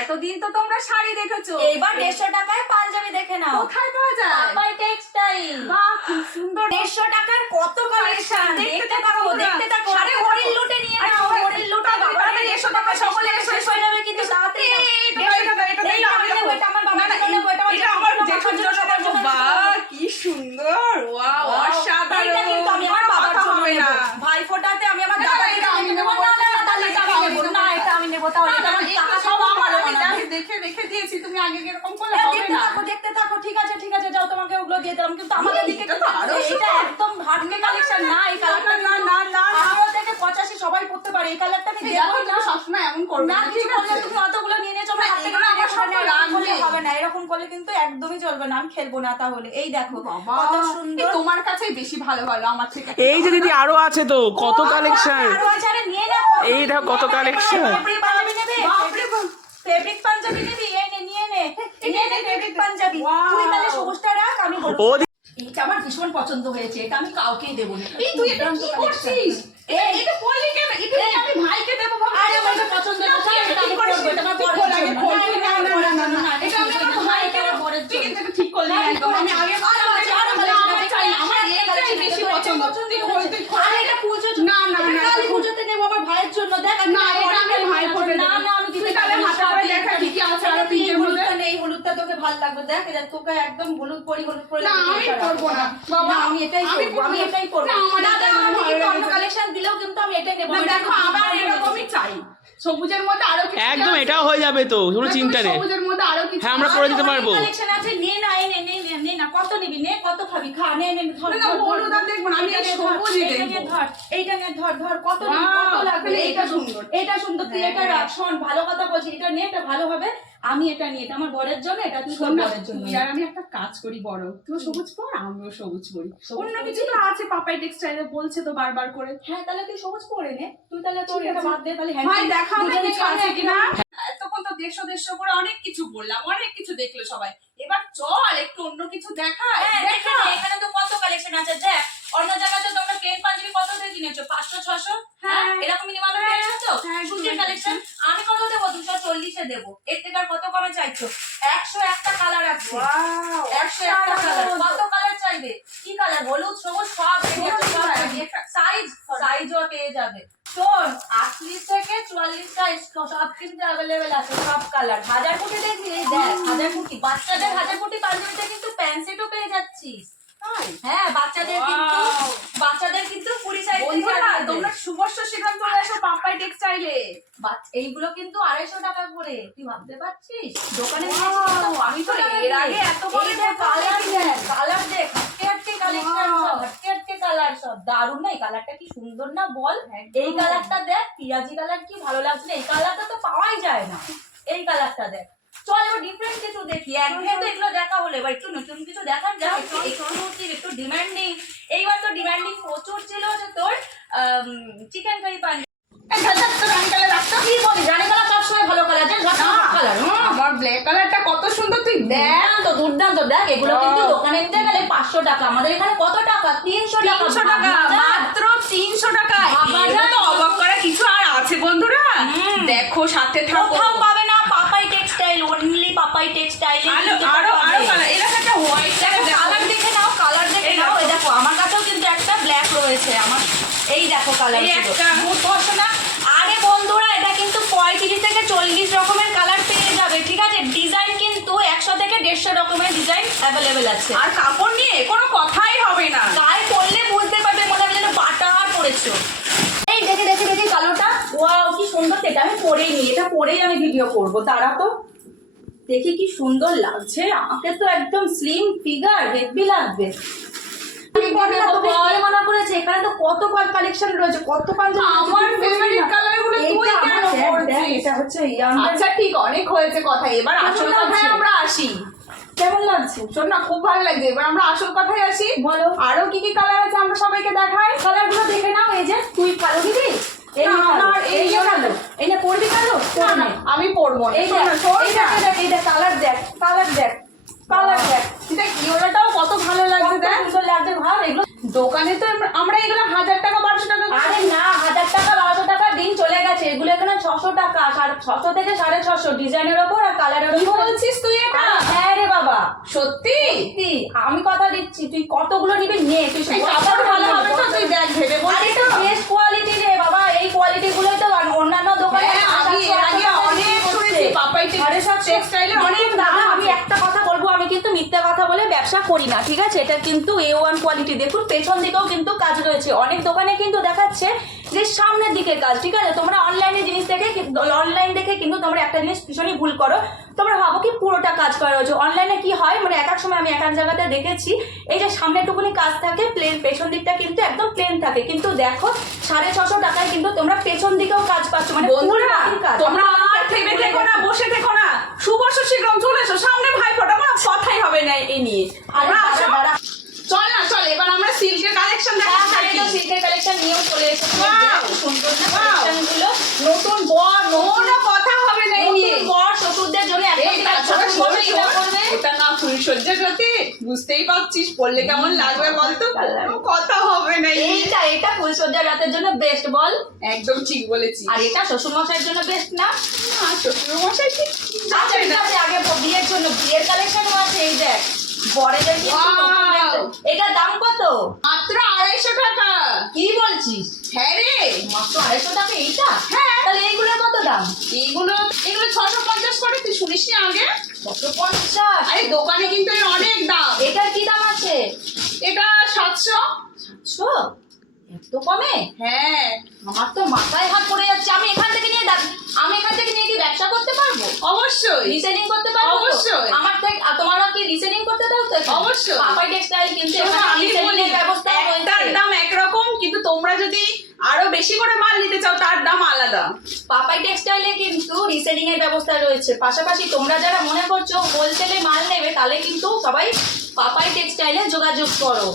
এতদিন তো তোমরা শাড়ি দেখেছো, এবার 150 টাকায় পাঞ্জাবি দেখে নাও। কোথায় পাওয়া যায়? পাপাই টেক্সটাইল। বাহ, খুব সুন্দর। 150 টাকার কত কালেকশন, দেখতে থাকো দেখতে থাকো। আরে হরিণ লুটে নিয়ে নাও, হরিণ লুটে বাবা। 150 টাকা সকলে শেষ হয়ে যাবে কিন্তু তাড়াতাড়ি। বাহ, কি সুন্দর। ওয়াও, অসাধারণ। এটা কিন্তু আমি আমার বাবার জন্য নেব। ভাইফোঁটাতে আমি আমার দাদাকে আমি নেব। না তাহলে এটা আমি নেব না, এটা আমি নেব। তাহলে এটা আমার টাকা সব আমার আমি দেখে রেখে দিয়েছি, তুমি আগে এরকম করলে হবে না। দেখতে থাকো। ঠিক আছে যাও, তোমাকে ওগুলো দিয়ে দিলাম। কিন্তু আমাদের দিকে এটা তো আরো এটা একদম ভাটকে কালেকশন না। এই কালারটা না 18 থেকে 85 সবাই পড়তে পারে। এই কালারটা আমি দেব না। সবসময় এমন করবে না, কিছু করলে তুমি অতগুলো নিয়ে নিয়েছো, আমার হাত থেকে আমার সামনে রাখলে হবে না। এরকম করলে কিন্তু একদমই চলবে না। আমি খেলবো না তাহলে। এই দেখো কত সুন্দর। তোমার কাছেই বেশি ভালো আমার থেকে। এই যে দিদি আরো আছে তো, কত কালেকশন। আরো আছে, আরে নিয়ে নাও। এই দেখো কত কালেকশন। ফেব্রিক পাঞ্জাবি নেবে? ফেব্রিক পাঞ্জাবি নিবি? নিয়ে নে ফেব্রিক পাঞ্জাবি। তুই তাহলে সবুজটা রাখ, আমি বলবো। এটা আমার ভীষণ পছন্দ হয়েছে, এটা আমি কাউকেই দেবো না। এই তুই এটা কি করছিস? এটা পড়লি কেন? এটা আমি ভাইকে দেব ভাবছি। আরে আমার এটা পছন্দ না, এটা আমি করব। এটা আমার বড় লাগে। না, এটা আমি আমার ভাইকে দেব। বড় তুই কিন্তু এটা ঠিক করলি একদম। আমি আগে আরো চাই আমার এটাই বেশি পছন্দ। তুই তুই আরে এটা পুজো না কালী পুজোতে নেব আমার ভাইয়ের জন্য। দেখ না, এটা আমি ভাই পড়ে না আমি দিতে তাহলে হাতে করে দেখা কি কি আছে আর তিনটে হলুদটা নেই। হলুদটা তোকে ভালো লাগবে। দেখ এটা তোকে একদম হলুদ পরি না, আমি করব না বাবা। আমি এটাই করব। না, আমার এটা অন্য কালেকশন দিলেও কিন্তু আমি এটাই নেব। দেখো আবার এরকমই চাই। সবুজের মধ্যে আরো কিছু একদম এটাও হয়ে যাবে তো, কোনো চিন্তা নেই। সবুজের মধ্যে আরো কিছু হ্যাঁ, আমরা করে দিতে পারবো। কালেকশন আছে। নে না কত নিবি? নে কত খাবি? খা। নে ধর। না, হলুদ আর দেখব না, আমি এই সবুজই দেখব। এইটা নে ধর। কত নিবি? কত লাগবে? এইটা সুন্দর। এটা সুন্দর। তুই এটা রাখ। শোন, ভালো কথা বলছি। এটা নে, এটা ভালো হবে। আমি এটা নিয়ে, এটা আমার বরের জন্য, এটা তুই তোর বরের জন্য। তুই আর আমি একটা কাজ করি বড়, তুই সবুজ পর আমিও সবুজ পরি। অন্য কিছু তো আছে পাপাই টেক্সটাইলে বলছে তো বারবার করে। হ্যাঁ, তাহলে তুই সবুজ পরে নে। তুই তাহলে তোর এটা বাদ দে। তাহলে ভাই দেখাও না কিছু আছে কিনা। এতক্ষণ তো দেশ করে অনেক কিছু বললাম, অনেক কিছু দেখলো সবাই। এবার চল একটু অন্য কিছু দেখাই। দেখা। এখানে তো কত কালেকশন আছে। দেখ, অন্য জায়গাতে তোমরা প্লেন পাঞ্জাবি কত দিয়ে কিনেছো? 500-600। হ্যাঁ, এরকম মিনিমামে পেয়েছো তো। সুতির কালেকশন আমি কত দেবো? 240-এ দেবো। এর থেকে আর কত কমে চাইছো? 101টা কালার আছে। 101টা কালার। কত কালার চাইবে? কি কালার? হলুদ, সবুজ সব সাইজও পেয়ে যাবে। শোন, 38 থেকে 44 সাইজ সব কিন্তু অ্যাভেলেবেল আছে। সব কালার। 1000 কোটি দেখবি? এই দেখ 1000 কোটি। বাচ্চাদের 1000 কোটি পাঞ্জাবিতে কিন্তু প্যান্ট সেটও পেয়ে যাচ্ছিস। হ্যাঁ, বাচ্চাদের কিন্তু 20 সাইজ বন্ধুরা তোমরা শুভস্য সেখান চলে আসো পাপাই টেক্সটাইলে। এইগুলো কিন্তু 250 টাকা করে। তুই ভাবতে পারছিস? দোকানে আমি তো এর আগে এত বড় কালার দেখ, হাটকে কালেকশন সব, হাটকে কালার সব। দারুণ না? এই কালারটা কি সুন্দর না বল? এই কালারটা দেখ, পিয়াজি কালার কি ভালো লাগছে না? এই কালারটা তো পাওয়াই যায় না। এই কালারটা দেখ। চল এবার ডিফারেন্ট কিছু দেখি। একঘেয়ে তো এগুলো দেখা হলো, এবার একটু নতুন কিছু দেখার যা। একটু ডিমান্ডিং। এইবার তো ডিমান্ডিং প্রচুর ছিল যে তোর চিকেন কারি পাঞ্জাবি। কি বলি? রানী কালার সবসময় ভালো কালার। কালার আমার ব্ল্যাক কালারটা কত সুন্দর। তুই দেখ তো দুর্দান্ত। দেখ, এগুলো কিন্তু দোকানে নিতে গেলে 500 টাকা। আমাদের এখানে কত টাকা? 300 টাকা। 300 টাকা, মাত্র 300 টাকা। এটা তো অবাক করা কিছু আর আছে বন্ধুরা। দেখো সাথে থাকো। কোথাও পাবে না। Papai textile, only Papai textile. আরো কালার। এর একটা হোয়াইট কালার দেখে নাও, কালার দেখে নাও। এই দেখো, আমার কাছেও কিন্তু একটা ব্ল্যাক রয়েছে। আমার এই দেখো কালার না। আরে বন্ধুরা, এটা কিন্তু 35 থেকে 40 রকমের কালার পেয়ে যাবে। ঠিক আছে, ডিজাইন কিন্তু 100 থেকে 150 রকমের ডিজাইন অ্যাভেলেবেল আছে। আর কাপড় নিয়ে কোনো কথাই হবে না। গায়ে পরলে বুঝতে পারবে মনে হবে যেন বাটার পরেছো। এই দেখে কালোটা। ওয়াও, কি সুন্দর। এটা আমি পরেই নি, এটা পরেই আমি ভিডিও করব। তারা তো দেখি কি সুন্দর লাগছে। আমাকে তো একদম স্লিম ফিগার, হেভি লাগবে। মানা করেছে। এখানে তো কত কালেকশন রয়েছে, কত পাঞ্জাবি। আমার ফেভারিট কালারগুলো তুই কেন পরছিস? এটা হচ্ছে আচ্ছা ঠিক, অনেক হয়েছে কথা। এবার আসল কথায় আমরা আসি। কেমন লাগছে? শোন না, খুব ভালো লাগছে। এবার আমরা আসল কথায় আসি। বলো। আরো কি কি কালার আছে আমরা সবাইকে দেখাই। কালারগুলো দেখে নাও। এই যে তুই কালো দিবি, আমি পরবো না। কালার দেখ, ইয়োলাটাও কত ভালো লাগছে। দেখ সুন্দর লাগছে। ভাব, এগুলো দোকানে তো আমরা এগুলো 1000 টাকা 1200 টাকা। আরে না, 1000 টাকা 1200 টাকা দিন চলে গেছে। 600 টাকা, 600 থেকে 650 ডিজাইনের ওপর আর কালারের কি ওপর। বলছিস তুই এটা? হ্যাঁ রে বাবা, সত্যি? সত্যি, আমি কথা দিচ্ছি, তুই কতগুলো নিবি নে, তুই এই কাপড় ভালো হবে তো, তুই দেখ ভেবে আরে বলছিস এটা তো? বেস্ট কোয়ালিটি রে বাবা, এই কোয়ালিটি গুলোই তো অন্যান্য দোকানে হ্যাঁ, আমি এর আগে অনেক শুনেছি পাপাই টেক্সটাইলের অনেক দাম দাদা, আমি আছে। একটা কথা বলবো, আমি কিন্তু মিথ্যা কথা বলে ব্যবসা করি না, ঠিক আছে? এটা কিন্তু A1 কোয়ালিটি। দেখুন পেছন দিকেও কিন্তু কাজ রয়েছে। অনেক দোকানে কিন্তু দেখাচ্ছে যে সামনের দিকে কাজ, ঠিক আছে? তোমরা অনলাইনে জিনিস দেখে, অনলাইন দেখে কিন্তু তোমরা একটা জিনিস ভীষণই ভুল করো। তোমরা ভাবো কি পুরোটা কাজ করা রয়েছে। অনলাইনে কি হয়, মানে এক এক সময় আমি এক এক জায়গাতে দেখেছি, এই যে সামনেটুকুনি কাজ থাকে প্লেন, পেছন দিকটা কিন্তু একদম প্লেন থাকে। কিন্তু দেখো 650 টাকায় কিন্তু তোমরা পেছন দিকেও কাজ পাচ্ছ, মানে বন্ধুরা পুরো কাজ। তোমরা আর থেমে থেকো না, বসে থেকো না, শুভর্ষ শীঘ্রম চলে এসো, সামনে ভাইফোঁটা, কোনো কথাই হবে না এই নিয়ে। আরে তোমরা আসো। দাঁড়া, চল না, চল এবার আমরা সিল্কের কালেকশন হ্যাঁ, দেখাচ্ছি। আমি তো সিল্কের কালেকশন নিয়েও চলে এসেছি। Wow! খুব সুন্দর না Wow! কালেকশনগুলো? নতুন বর, কোনো কথা হবে না এই নিয়ে। নতুন বর শ্বশুরদের জন্য একদম এই কাজ তাছাড়া শ্বশুর শোন, এটা শোন, করবে। এটা না ফুলসজ্জা জ্যোতি, বুঝতেই পারছিস পড়লে কেমন লাগবে বলতো? কোনো কথা হবে না এই নিয়ে। এটা ফুলসজ্জা রাতের জন্য বেস্ট বল। একদম ঠিক বলেছিস। আর এটা শ্বশুর মশাইয়ের জন্য বেস্ট না? না, শ্বশুরমশাই ঠিক আচ্ছা যাবে ঠিক না। আছে, আগে বিয়ের জন্য বিয়ের কালেকশনও আছে। এই দেখ বরেদের কিন্তু Wow! নতুন একটা- এটার দাম কত? মাত্র 250 টাকা। কি বলছিস? হ্যাঁ রে, মাত্র 250 টাকা এইটা? হ্যাঁ। তাহলে এইগুলোর কত দাম? এগুলো 650 করে, তুই শুনিসনি আগে? 150? আরে দোকানে কিন্তু এর অনেক দাম। এটার কি দাম আছে? এটা 700। 700? এত কমে? হ্যাঁ, আমার তো মাথায় হাত পড়ে যাচ্ছে। আমি এখান থেকে নিয়ে কি ব্যবসা করতে পারবো? অবশ্যই। রিসেলিং করতে পারবো তো? অবশ্যই। আমার থেকে তোমরা কি রিসেলিং করতে দাও তো এখানে? অবশ্যই। পাপাই টেক্সটাইল কিন্তু শোনো, এখানে আমি reselling বলি, এর ব্যবস্থা একটার রয়েছে। দাম একরকম, কিন্তু তোমরা যদি আরো বেশি করে মাল নিতে চাও তার দাম আলাদা। পাপাই টেক্সটাইলে কিন্তু রিসেলিং এর ব্যবস্থা রয়েছে। পাশাপাশি তোমরা যারা মনে করছো হোলসেলে মাল নেবে, তাহলে কিন্তু সবাই পাপাই টেক্সটাইলে যোগাযোগ করো।